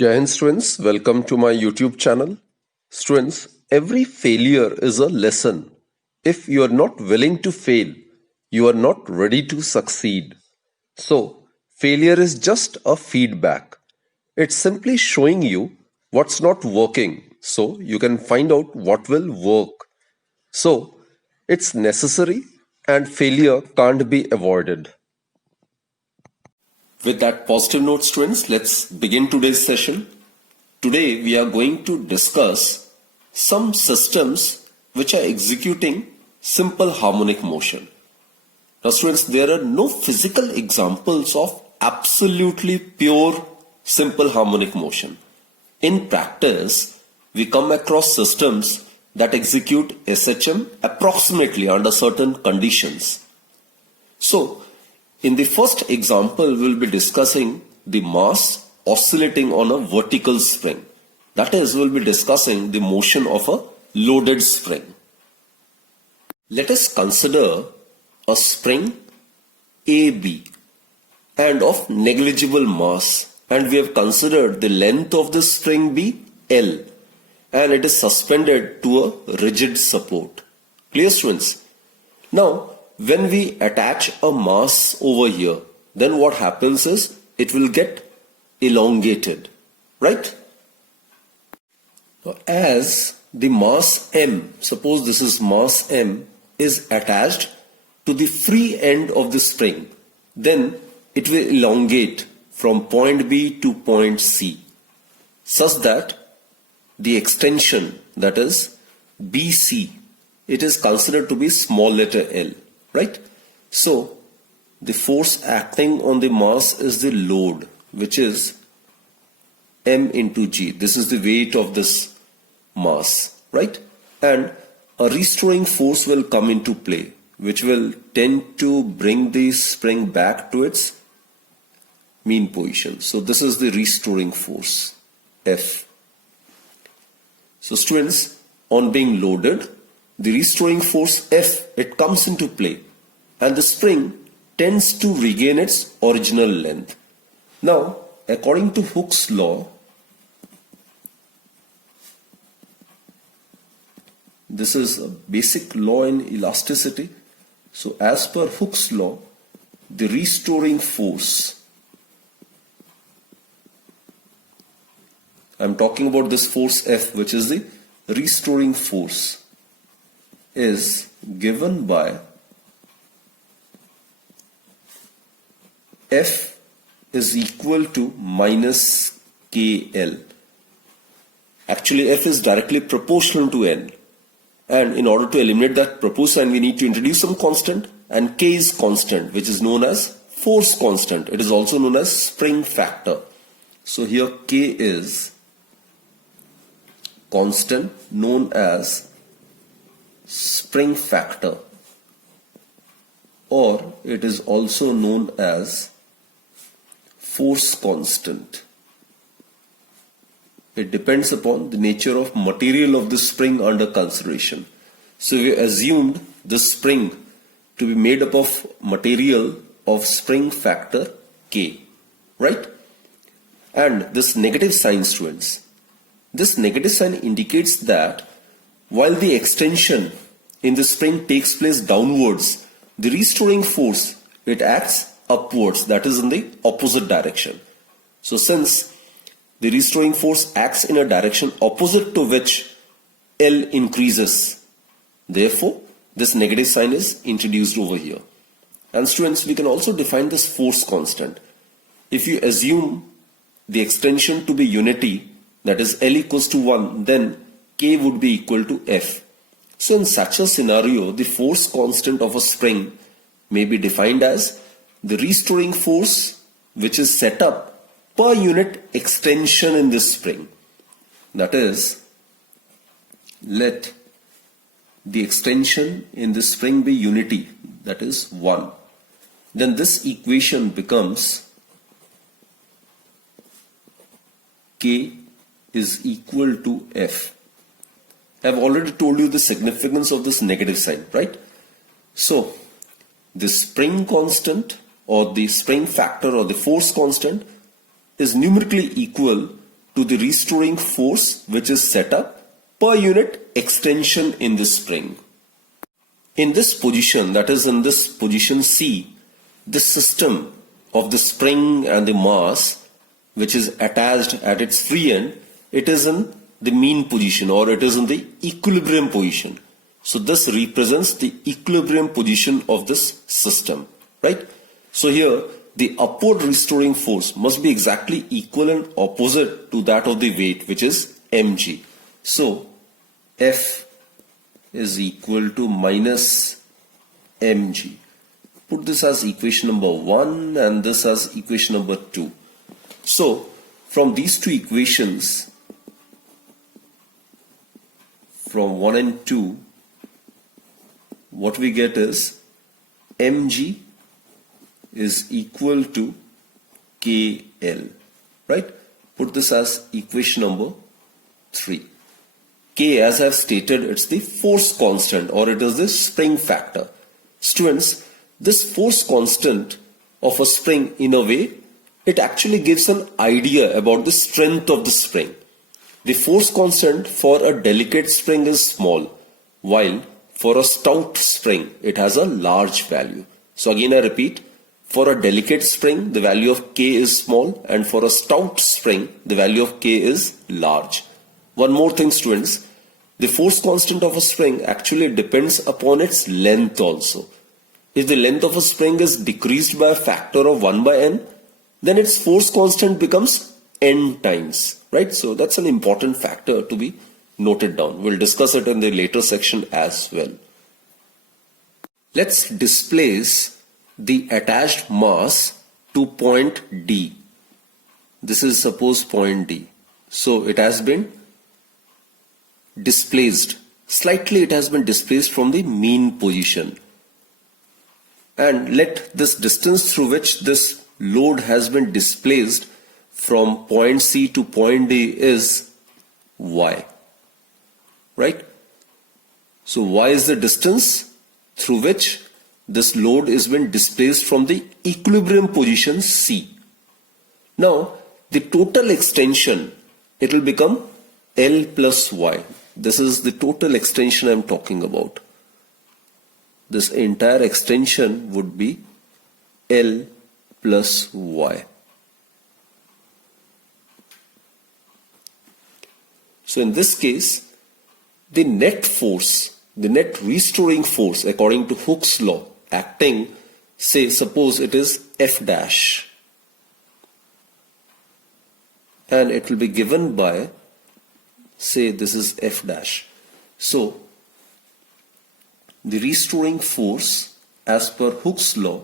Jai Hind students, welcome to my YouTube channel. Students, every failure is a lesson. If you are not willing to fail, you are not ready to succeed. So, failure is just a feedback. It's simply showing you what's not working so you can find out what will work. So, it's necessary and failure can't be avoided. With that positive note, students, let's begin today's session. Today we are going to discuss some systems which are executing simple harmonic motion. Now students, there are no physical examples of absolutely pure simple harmonic motion. In practice, we come across systems that execute SHM approximately under certain conditions. So, in the first example, we'll be discussing the mass oscillating on a vertical spring. That is, we'll be discussing the motion of a loaded spring. Let us consider a spring AB and of negligible mass, and we have considered the length of the spring be L, and it is suspended to a rigid support. Clear, students? Now, when we attach a mass over here, then what happens is it will get elongated, right? Now, as the mass M, suppose this is mass M, is attached to the free end of the spring, then it will elongate from point B to point C, such that the extension, that is BC, it is considered to be small letter L. Right? So, the force acting on the mass is the load, which is M into G. This is the weight of this mass, right? And a restoring force will come into play, which will tend to bring the spring back to its mean position. So, this is the restoring force, F. So, students, on being loaded, the restoring force F, it comes into play and the spring tends to regain its original length. Now, according to Hooke's law, this is a basic law in elasticity. So, as per Hooke's law, the restoring force, I am talking about this force F, which is the restoring force, is given by F is equal to minus KL. Actually, F is directly proportional to N. And in order to eliminate that proposed sign, we need to introduce some constant, and K is constant, which is known as force constant. It is also known as spring factor. So here K is constant, known as spring factor, or it is also known as force constant. It depends upon the nature of material of the spring under consideration. So we assumed the spring to be made up of material of spring factor K, right? And this negative sign, students, this negative sign indicates that while the extension in the spring takes place downwards, the restoring force, it acts upwards, that is in the opposite direction. So since the restoring force acts in a direction opposite to which L increases, therefore this negative sign is introduced over here. And students, we can also define this force constant. If you assume the extension to be unity, that is L equals to 1, then K would be equal to F. So in such a scenario, the force constant of a spring may be defined as the restoring force which is set up per unit extension in this spring. That is, let the extension in this spring be unity, that is 1. Then this equation becomes K is equal to F. I have already told you the significance of this negative sign, right? So, the spring constant or the spring factor or the force constant is numerically equal to to the restoring force which is set up per unit extension in the spring. In this position, that is in this position C, the system of the spring and the mass which is attached at its free end, it is in the mean position, or it is in the equilibrium position. So this represents the equilibrium position of this system, right? So here the upward restoring force must be exactly equal and opposite to that of the weight, which is mg. So F is equal to minus mg. Put this as equation number 1 and this as equation number 2. So from these two equations, from 1 and 2, what we get is mg is equal to KL, right? Put this as equation number 3. K, as I have stated, it's the force constant, or it is the spring factor. Students, this force constant of a spring, in a way, it actually gives an idea about the strength of the spring. The force constant for a delicate spring is small, while for a stout spring, it has a large value. So again, I repeat, for a delicate spring, the value of K is small, and for a stout spring, the value of K is large. One more thing, students, the force constant of a spring actually depends upon its length also. If the length of a spring is decreased by a factor of 1 by n, then its force constant becomes n times, right? So that's an important factor to be noted down. We'll discuss it in the later section as well. Let's displace the attached mass to point D. This is suppose point D. So it has been displaced. Slightly it has been displaced from the mean position. And let this distance through which this load has been displaced from point C to point D is y, right? So y is the distance through which this load is been displaced from the equilibrium position C. Now the total extension, it will become L plus y. This is the total extension I am talking about. This entire extension would be L plus y. So in this case, the net force, the net restoring force according to Hooke's law, acting, say, suppose it is F dash, and it will be given by, say, this is F dash. So the restoring force as per Hooke's law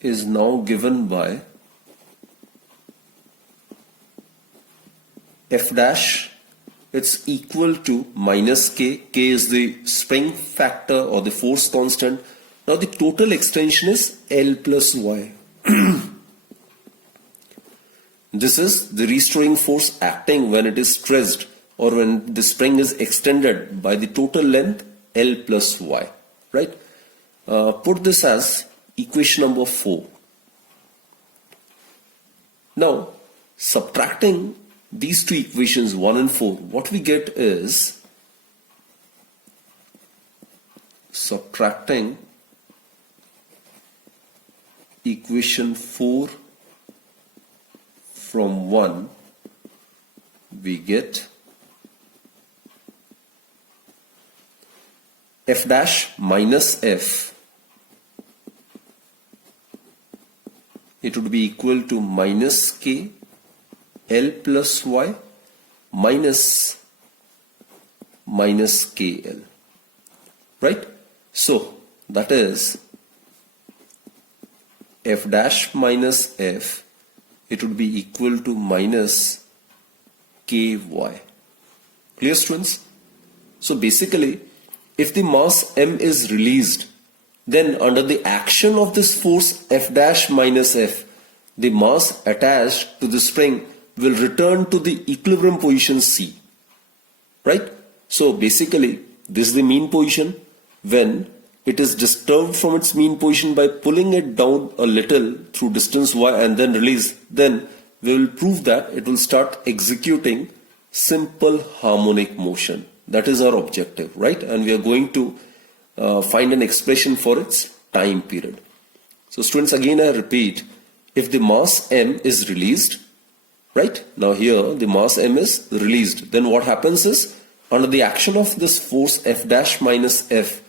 is now given by F dash, it's equal to minus K. K is the spring factor or the force constant. Now the total extension is L plus y. This is the restoring force acting when it is stressed or when the spring is extended by the total length L plus y, right? Put this as equation number 4. Now, subtracting these two equations 1 and 4, what we get is, subtracting equation 4 from 1, we get F dash minus F. It would be equal to minus K L plus y minus KL, right? So that is F dash minus F, it would be equal to minus KY. Clear, students? So basically, if the mass M is released, then under the action of this force F dash minus F, the mass attached to the spring will return to the equilibrium position C, right? So basically, this is the mean position when it is disturbed from its mean position by pulling it down a little through distance y and then release, then we will prove that it will start executing simple harmonic motion. That is our objective, right? And we are going to find an expression for its time period. So students, again I repeat, if the mass m is released, right? Now here the mass m is released, then what happens is, under the action of this force F dash minus F,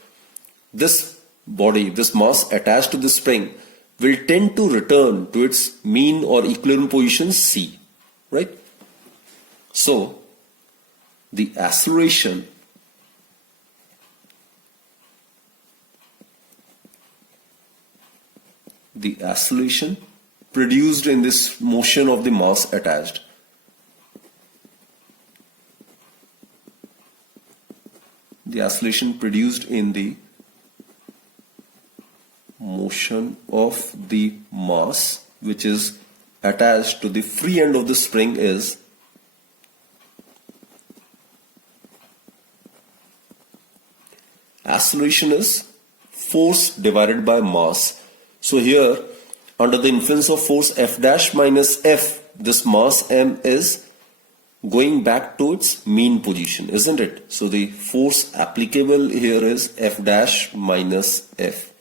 this body, this mass attached to the spring will tend to return to its mean or equilibrium position C, right? So the acceleration produced in this motion of the mass attached motion of the mass which is attached to the free end of the spring is acceleration is force divided by mass. So here, under the influence of force F dash minus F, this mass m is going back to its mean position, isn't it? So the force applicable here is F dash minus F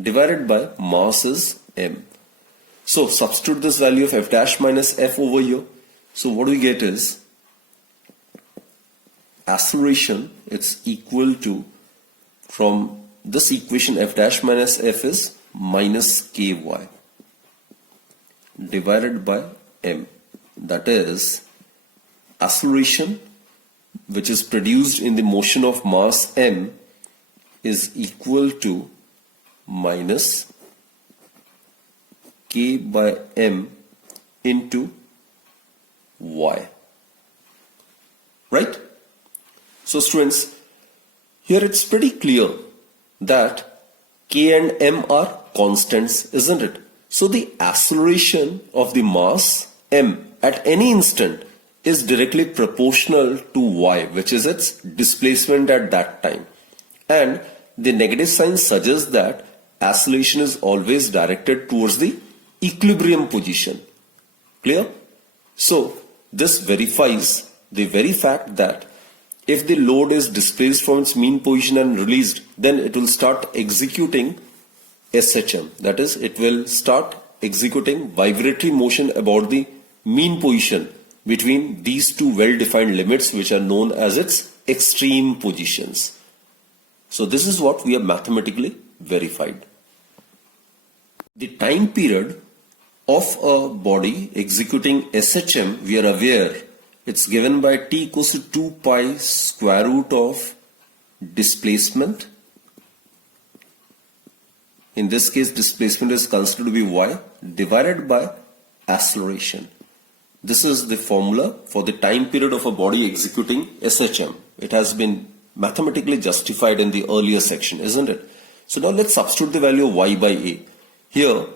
divided by mass is m. So substitute this value of F dash minus F over here. So what we get is acceleration, it's equal to, from this equation F dash minus F is minus ky divided by m. That is, acceleration which is produced in the motion of mass m is equal to minus k by m into y. Right? So students, here it's pretty clear that k and m are constants, isn't it? So the acceleration of the mass m at any instant is directly proportional to y, which is its displacement at that time. And the negative sign suggests that acceleration is always directed towards the equilibrium position. Clear? So this verifies the very fact that if the load is displaced from its mean position and released, then it will start executing SHM. That is, it will start executing vibratory motion about the mean position between these two well-defined limits, which are known as its extreme positions. So this is what we have mathematically verified. The time period of a body executing SHM, we are aware, it's given by t equals to 2 pi square root of displacement. In this case, displacement is considered to be y divided by acceleration. This is the formula for the time period of a body executing SHM. It has been mathematically justified in the earlier section, isn't it? So now let's substitute the value of y by a. Here,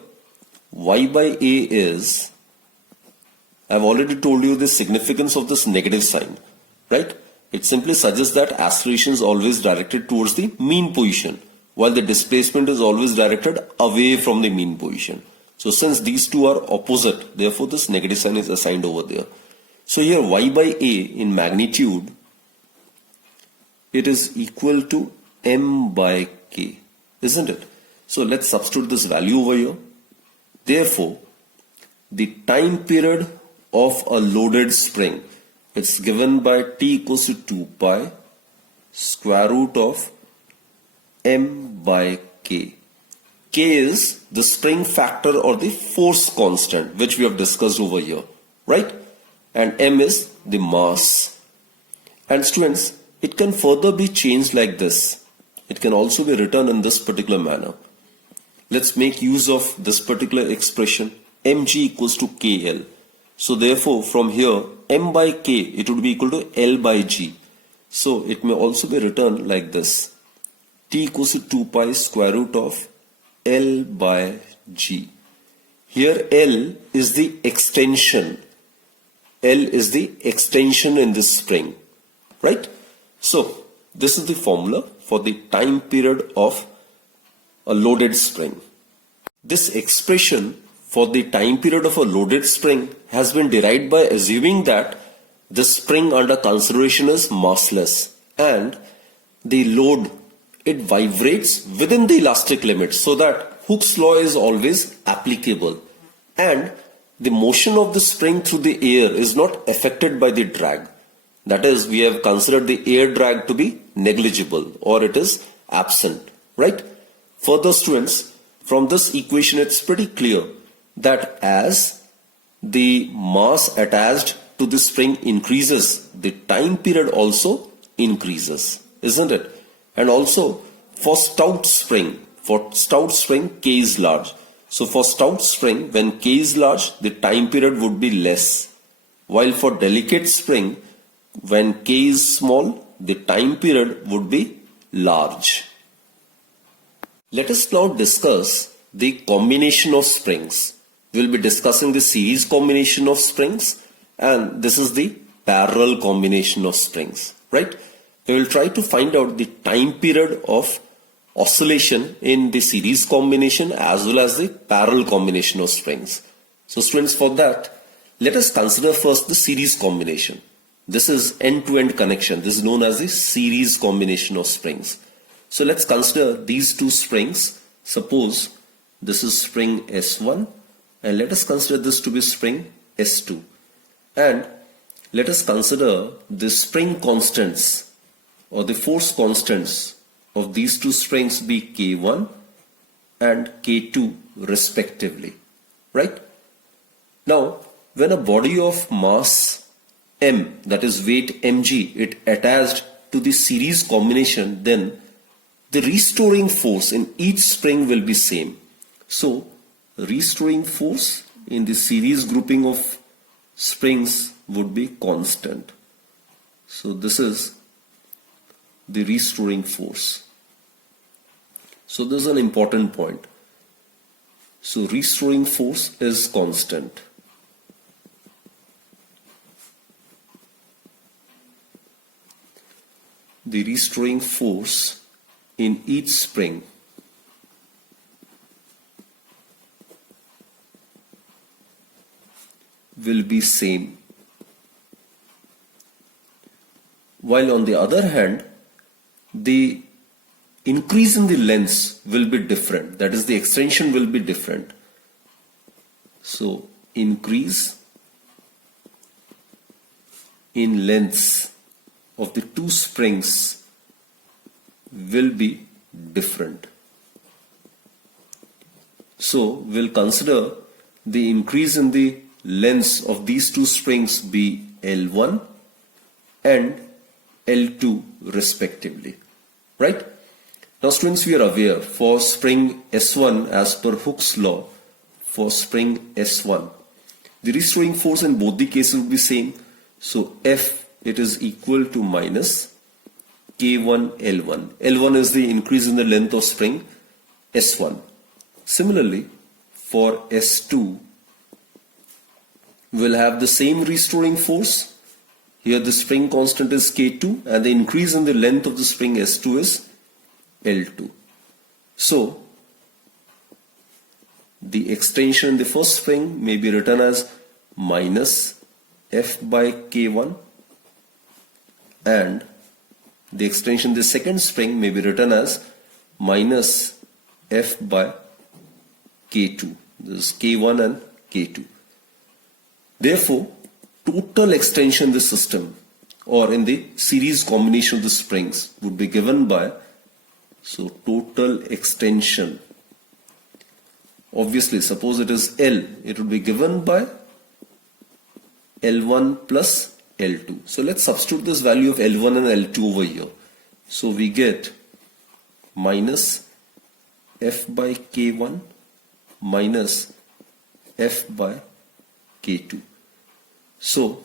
y by a is, I've already told you the significance of this negative sign, right? It simply suggests that acceleration is always directed towards the mean position, while the displacement is always directed away from the mean position. So since these two are opposite, therefore this negative sign is assigned over there. So here y by a in magnitude, it is equal to m by k, isn't it? So let's substitute this value over here. Therefore, the time period of a loaded spring, it's given by t equals to 2 pi square root of m by k. K is the spring factor or the force constant, which we have discussed over here, right? And m is the mass. And students, it can further be changed like this. It can also be written in this particular manner. Let's make use of this particular expression, mg equals to kl. So therefore, from here, m by k, it would be equal to L by g. So it may also be written like this. T equals to 2 pi square root of L by g. Here L is the extension. L is the extension in this spring, right? So this is the formula for the time period of a loaded spring. This expression for the time period of a loaded spring has been derived by assuming that the spring under consideration is massless and the load, it vibrates within the elastic limit, so that Hooke's law is always applicable and the motion of the spring through the air is not affected by the drag. That is, we have considered the air drag to be negligible or it is absent, right? Further, students, from this equation it's pretty clear that as the mass attached to the spring increases, the time period also increases, isn't it? And also for stout spring, K is large. So for stout spring, when K is large, the time period would be less. While for delicate spring, when K is small, the time period would be large. Let us now discuss the combination of springs. We will be discussing the series combination of springs, and this is the parallel combination of springs, right? We will try to find out the time period of oscillation in the series combination as well as the parallel combination of springs. So students, for that, let us consider first the series combination. This is end-to-end connection. This is known as the series combination of springs. So let's consider these two springs. Suppose this is spring S1 and let us consider this to be spring S2. And let us consider the spring constants or the force constants of these two springs be K1 and K2 respectively, right? Now, when a body of mass M, that is weight mg, it attached to the series combination, then the restoring force in each spring will be same. So, restoring force in the series grouping of springs would be constant. So, this is the restoring force. So this is an important point. So restoring force is constant. The restoring force in each spring will be same. While on the other hand, the increase in the lengths will be different. That is, the extension will be different. So, increase in lengths of the two springs will be different. So, we'll consider the increase in the lengths of these two springs be L1 and L2 respectively, right? Now students, we are aware for spring S1 as per Hooke's law, for spring S1, the restoring force in both the cases will be same. So F, it is equal to minus K1 L1. L1 is the increase in the length of spring S1. Similarly, for S2, we'll have the same restoring force. Here the spring constant is K2 and the increase in the length of the spring S2 is L2. So, the extension in the first spring may be written as minus F by K1 and the extension in the second spring may be written as minus F by K2. This is K1 and K2. Therefore, total extension in the system or in the series combination of the springs would be given by, so total extension, obviously suppose it is L, it will be given by L1 plus L2. So let's substitute this value of L1 and L2 over here. So we get minus F by K1 minus F by K2. So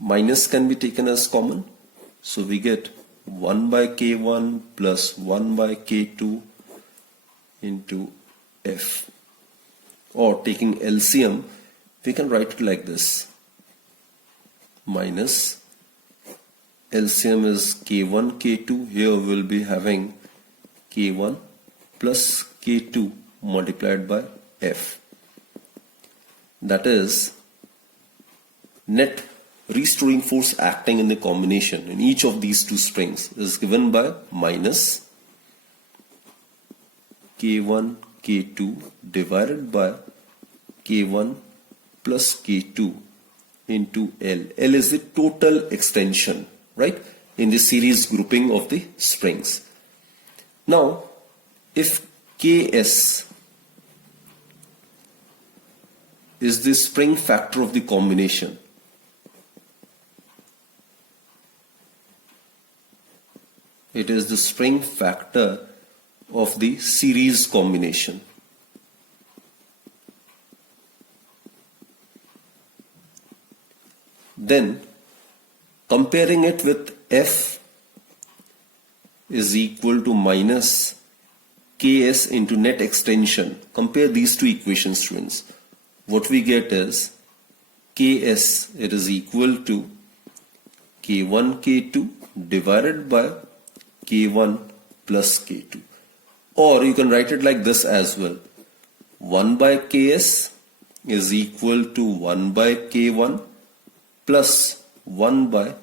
minus can be taken as common. So we get 1 by K1 plus 1 by K2 into F. Or taking LCM, we can write it like this. Minus LCM is K1, K2. Here we'll be having K1 plus K2 multiplied by F. That is, net restoring force acting in the combination in each of these two springs is given by minus K1 K2 divided by K1 plus K2 into L. L is the total extension, right, in the series grouping of the springs. Now, if Ks is the spring factor of the combination, it is the spring factor of the series combination. Then comparing it with F is equal to minus Ks into net extension. Compare these two equations, students. What we get is Ks, it is equal to K1 K2 divided by K1 plus K2. Or you can write it like this as well. 1 by Ks is equal to 1 by K1 plus 1 by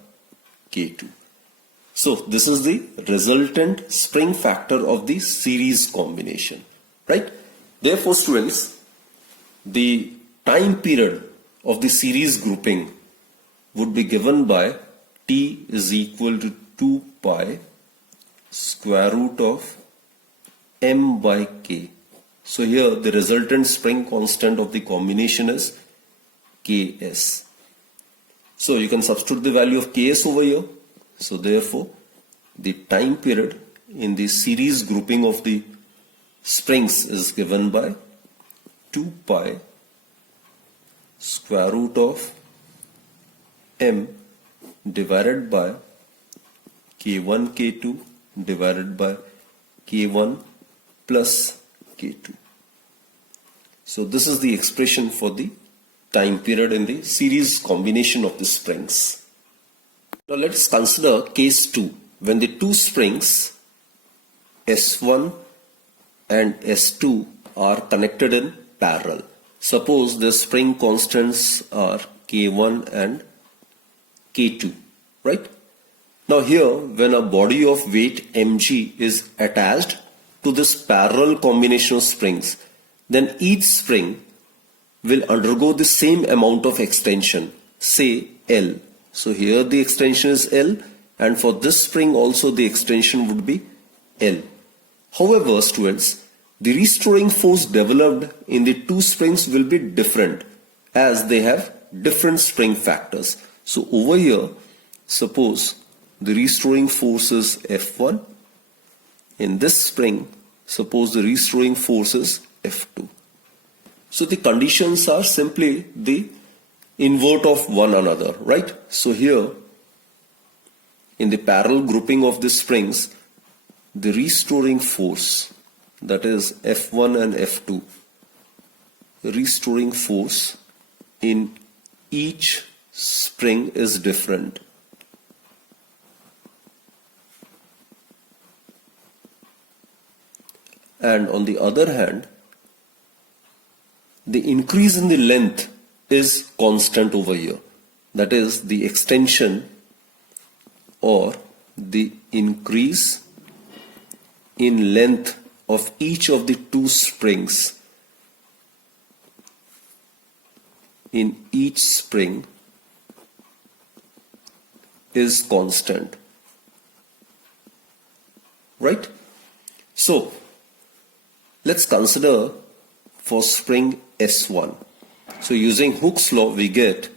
K2. So this is the resultant spring factor of the series combination, right? Therefore, students, the time period of the series grouping would be given by T is equal to 2 pi square root of M by K. So here the resultant spring constant of the combination is Ks. So you can substitute the value of Ks over here. So therefore the time period in the series grouping of the springs is given by 2 pi square root of M divided by K1 K2 divided by K1 plus K2. So this is the expression for the time period in the series combination of the springs. Now let us consider case 2, when the two springs S1 and S2 are connected in parallel. Suppose the spring constants are K1 and K2, right? Now here, when a body of weight mg is attached to this parallel combination of springs, then each spring will undergo the same amount of extension, say L. So here the extension is L, and for this spring also the extension would be L. However, students, the restoring force developed in the two springs will be different as they have different spring factors. So over here, suppose the restoring force is F1. In this spring, suppose the restoring force is F2. So the conditions are simply the invert of one another, right? So here, in the parallel grouping of the springs, the restoring force, that is F1 and F2, restoring force in each spring is different. And on the other hand, the increase in the length is constant over here. That is, the extension or the increase in length of each of the two springs in each spring is constant, right? So let's consider for spring S1. So using Hooke's law, we get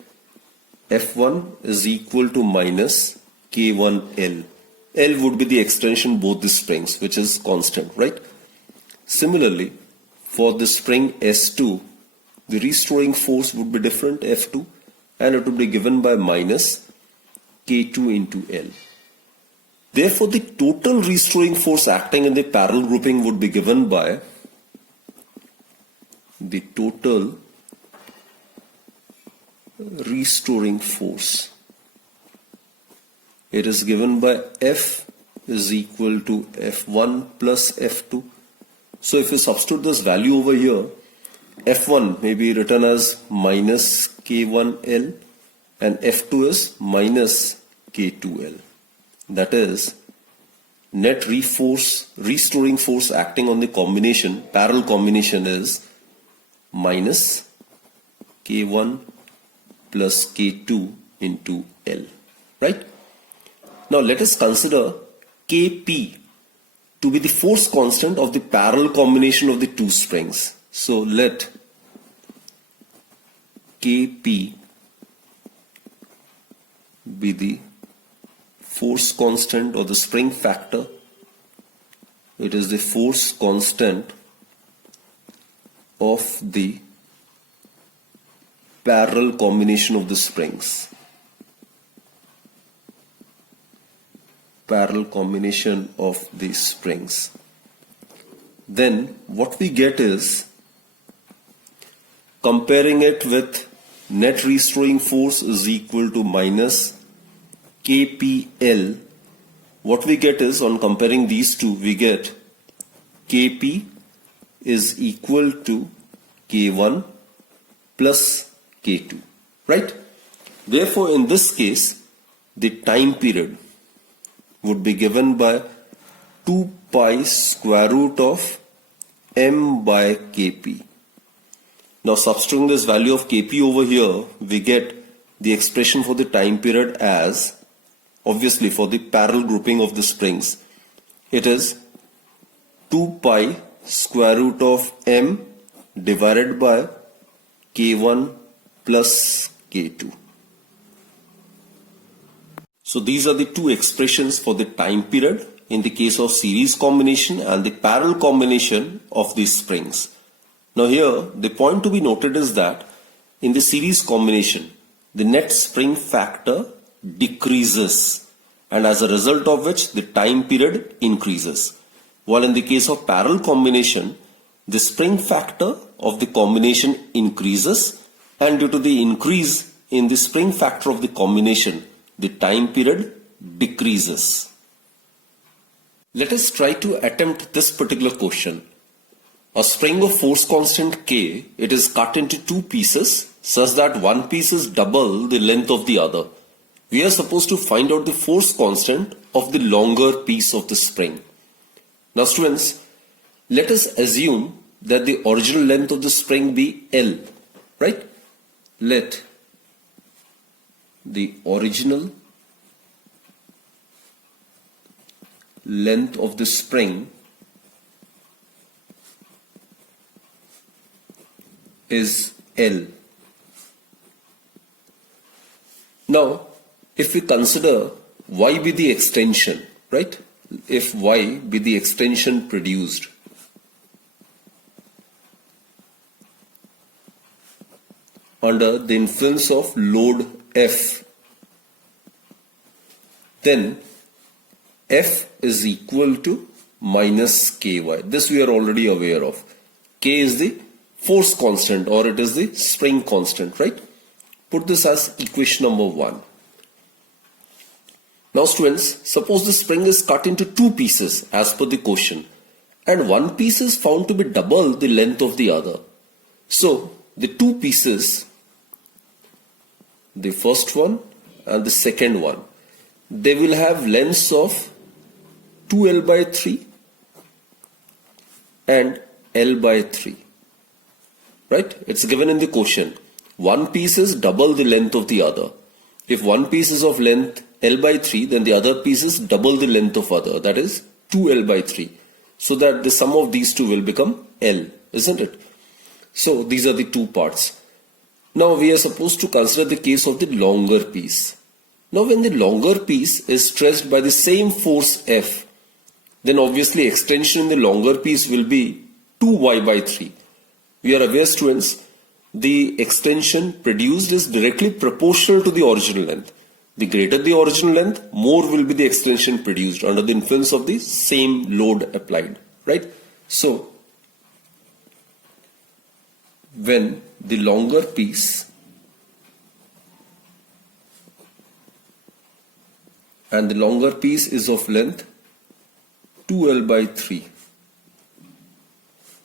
F1 is equal to minus K1L. L would be the extension both the springs, which is constant, right? Similarly, for the spring S2, the restoring force would be different, F2, and it would be given by minus K2 into L. Therefore, the total restoring force acting in the parallel grouping would be given by the total restoring force. It is given by F is equal to F1 plus F2 So if you substitute this value over here, F1 may be written as minus K1L and F2 is minus K2L. That is, net restoring force acting on the combination, parallel combination, is minus K1 plus K2 into L. Right? Now let us consider Kp to be the force constant of the parallel combination of the two springs. So let Kp be the force constant or the spring factor. It is the force constant of the parallel combination of the springs. Parallel combination of the springs. Then what we get is, comparing it with net restoring force is equal to minus KPL. What we get is, on comparing these two, we get Kp is equal to K1 plus K2, right? Therefore, in this case, the time period would be given by 2 pi square root of m by Kp. Now, substituting this value of Kp over here, we get the expression for the time period as, obviously for the parallel grouping of the springs, it is 2 pi square root of m divided by K1 plus K2. So these are the two expressions for the time period in the case of series combination and the parallel combination of these springs. Now here, the point to be noted is that in the series combination, the net spring factor decreases, and as a result of which the time period increases. While in the case of parallel combination, the spring factor of the combination increases, and due to the increase in the spring factor of the combination, the time period decreases. Let us try to attempt this particular question. A spring of force constant K, it is cut into two pieces such that one piece is double the length of the other. We are supposed to find out the force constant of the longer piece of the spring. Now students, let us assume that the original length of the spring be L, right? Let the original length of the spring is L. Now, if we consider Y be the extension, right? If Y be the extension produced, under the influence of load F, then F is equal to minus Ky. This we are already aware of. K is the force constant, or it is the spring constant, right? Put this as equation number 1. Now students, suppose the spring is cut into two pieces as per the question, and one piece is found to be double the length of the other. So the two pieces, the first one and the second one, they will have lengths of 2L by 3 and L by 3. Right? It's given in the question. One piece is double the length of the other. If one piece is of length L by 3, then the other piece is double the length of other, that is 2L by 3. So that the sum of these two will become L, isn't it? So these are the two parts. Now we are supposed to consider the case of the longer piece. Now when the longer piece is stretched by the same force F, then obviously extension in the longer piece will be 2y by 3. We are aware, students, the extension produced is directly proportional to the original length. The greater the original length, more will be the extension produced under the influence of the same load applied, right? So, when the longer piece and the longer piece is of length 2L by 3,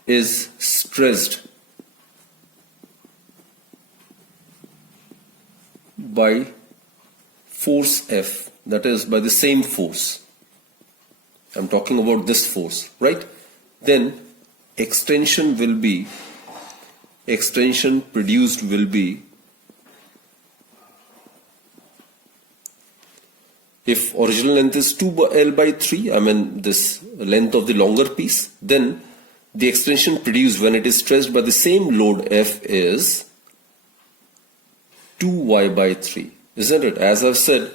is stressed by force F, that is by the same force, I'm talking about this force, right? Then extension produced will be, if original length is 2L by 3, I mean this length of the longer piece, then the extension produced when it is stressed by the same load F is 2Y by 3, isn't it? As I've said,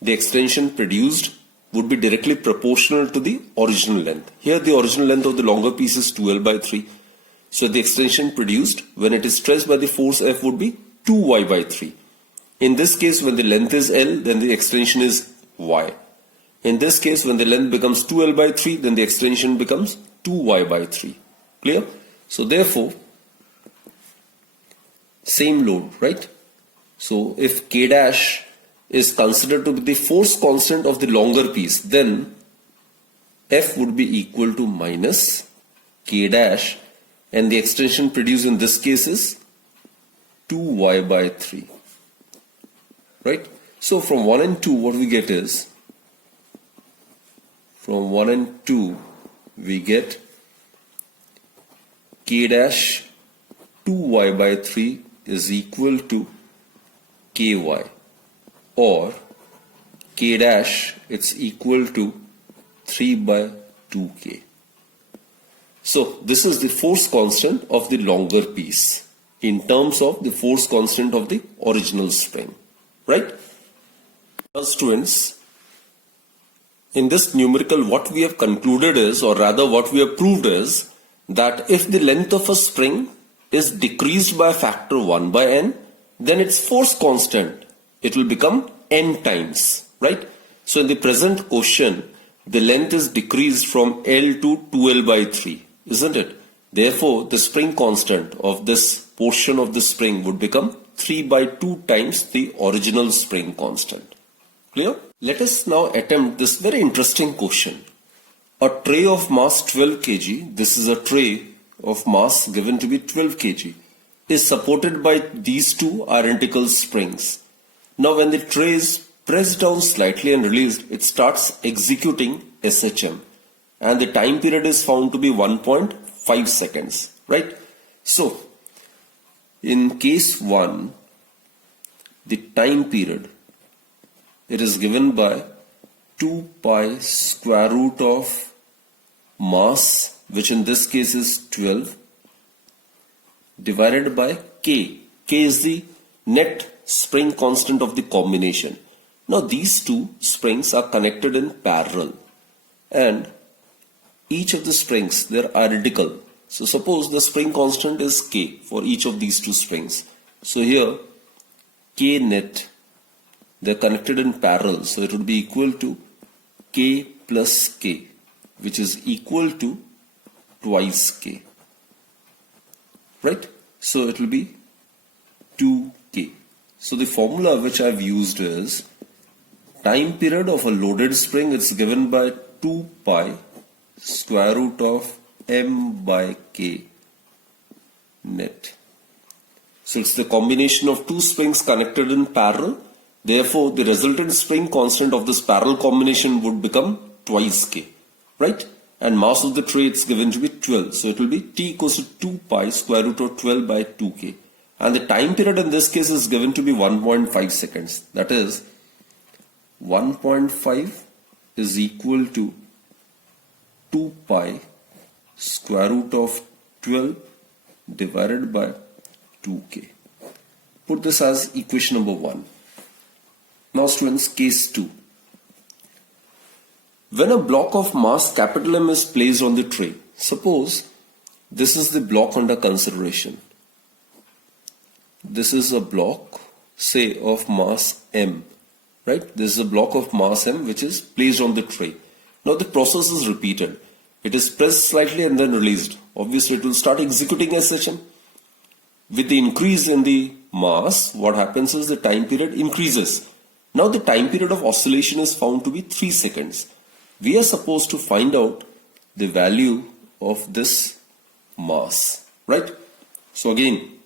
the extension produced would be directly proportional to the original length. Here the original length of the longer piece is 2L by 3. So the extension produced when it is stressed by the force F would be 2Y by 3. In this case, when the length is L, then the extension is Y. In this case, when the length becomes 2L by 3, then the extension becomes 2Y by 3. Clear? So therefore, same load, right? So if K dash is considered to be the force constant of the longer piece, then F would be equal to minus K dash, and the extension produced in this case is 2Y by 3. Right? So from 1 and 2, what we get is, from 1 and 2, we get K dash 2Y by 3 is equal to KY, or K dash, it's equal to 3 by 2K. So this is the force constant of the longer piece in terms of the force constant of the original spring, right? Now students, in this numerical what we have concluded is, or rather what we have proved is, that if the length of a spring is decreased by a factor 1 by n, then its force constant, it will become n times, right? So in the present question, the length is decreased from L to 2L by 3, isn't it? Therefore, the spring constant of this portion of the spring would become 3 by 2 times the original spring constant. Clear? Let us now attempt this very interesting question. A tray of mass 12 kg, this is a tray of mass given to be 12 kg, is supported by these two identical springs. Now when the tray is pressed down slightly and released, it starts executing SHM, and the time period is found to be 1.5 seconds, right? So in case 1, the time period, it is given by 2 pi square root of mass, which in this case is 12, divided by K. K is the net spring constant of the combination. Now these two springs are connected in parallel, and each of the springs, they're identical. So suppose the spring constant is K for each of these two springs. So here K net, they're connected in parallel, so it would be equal to K plus K, which is equal to twice K, right? So it will be 2K. So the formula which I've used is time period of a loaded spring, it's given by 2 pi square root of m by K net. So it's the combination of two springs connected in parallel. Therefore, the resultant spring constant of this parallel combination would become twice K, right? And mass of the tray, it's given to be 12. So it will be T equals to 2 pi square root of 12 by 2K. And the time period in this case is given to be 1.5 seconds. That is 1.5 is equal to 2 pi square root of 12 divided by 2K. Put this as equation number 1. Now students, case 2. When a block of mass capital M is placed on the tray, suppose this is the block under consideration. This is a block, say, of mass M, right? This is a block of mass M which is placed on the tray. Now the process is repeated. It is pressed slightly and then released. Obviously it will start executing SHM. With the increase in the mass, what happens is the time period increases. Now the time period of oscillation is found to be 3 seconds. We are supposed to find out the value of this mass, right? So again,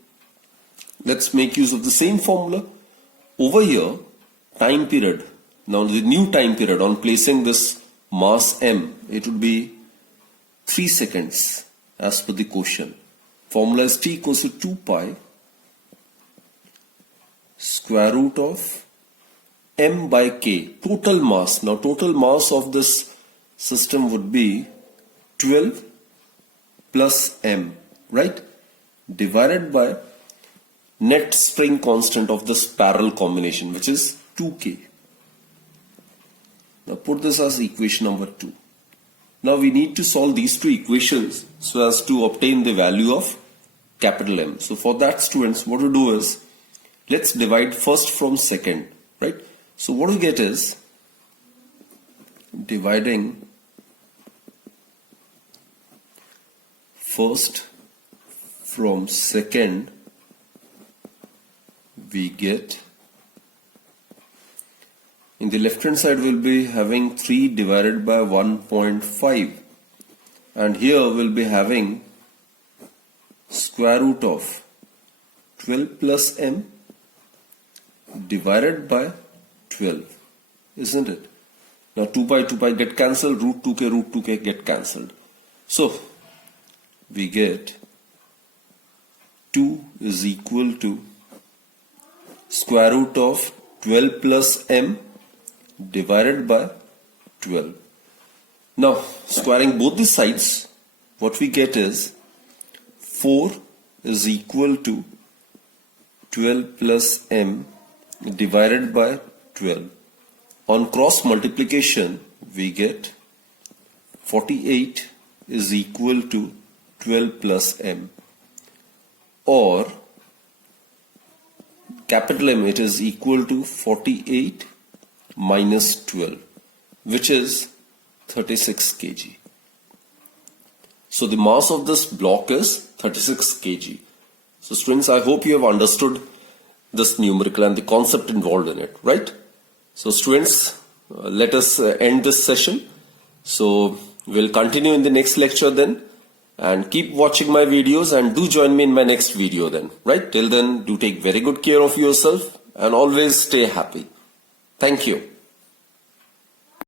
let's make use of the same formula. Over here, time period. Now the new time period on placing this mass m, it would be 3 seconds as per the quotient. Formula is T equals to 2 pi square root of m by k, total mass. Now total mass of this system would be 12 plus m, right? Divided by net spring constant of this parallel combination, which is 2k. Now put this as equation number 2. Now we need to solve these two equations so as to obtain the value of capital M. So for that, students, what we do is, let's divide first from second, right? So what we get is, dividing first from second, we get, in the left hand side we'll be having 3 divided by 1.5, and here we'll be having square root of 12 plus m divided by 12, isn't it? Now 2 pi get cancelled, root 2k get cancelled. So we get 2 is equal to square root of 12 plus m divided by 12. Now squaring both the sides, what we get is 4 is equal to 12 plus m divided by 12. On cross multiplication, we get 48 is equal to 12 plus m, or capital M, it is equal to 48 minus 12, which is 36 kg. So the mass of this block is 36 kg. So students, I hope you have understood this numerical and the concept involved in it, right? So students, let us end this session. So we'll continue in the next lecture then, and keep watching my videos, and do join me in my next video then, right? Till then, do take very good care of yourself and always stay happy. Thank you.